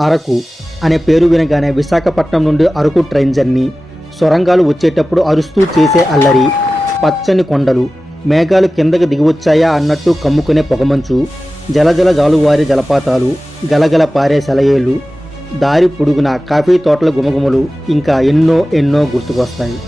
అరకు అనే పేరు వినగానే విశాఖపట్నం నుండి అరకు ట్రైన్ జర్నీ, సొరంగాలు వచ్చేటప్పుడు అరుస్తూ చేసే అల్లరి, పచ్చని కొండలు, మేఘాలు కిందకి దిగివచ్చాయా అన్నట్టు కమ్ముకునే పొగమంచు, జలజల జాలువారే జలపాతాలు, గలగల పారే సెలయేళ్ళు, దారి పొడుగున కాఫీ తోటల గుమగుమలు, ఇంకా ఎన్నో ఎన్నో గుర్తుకొస్తాయి.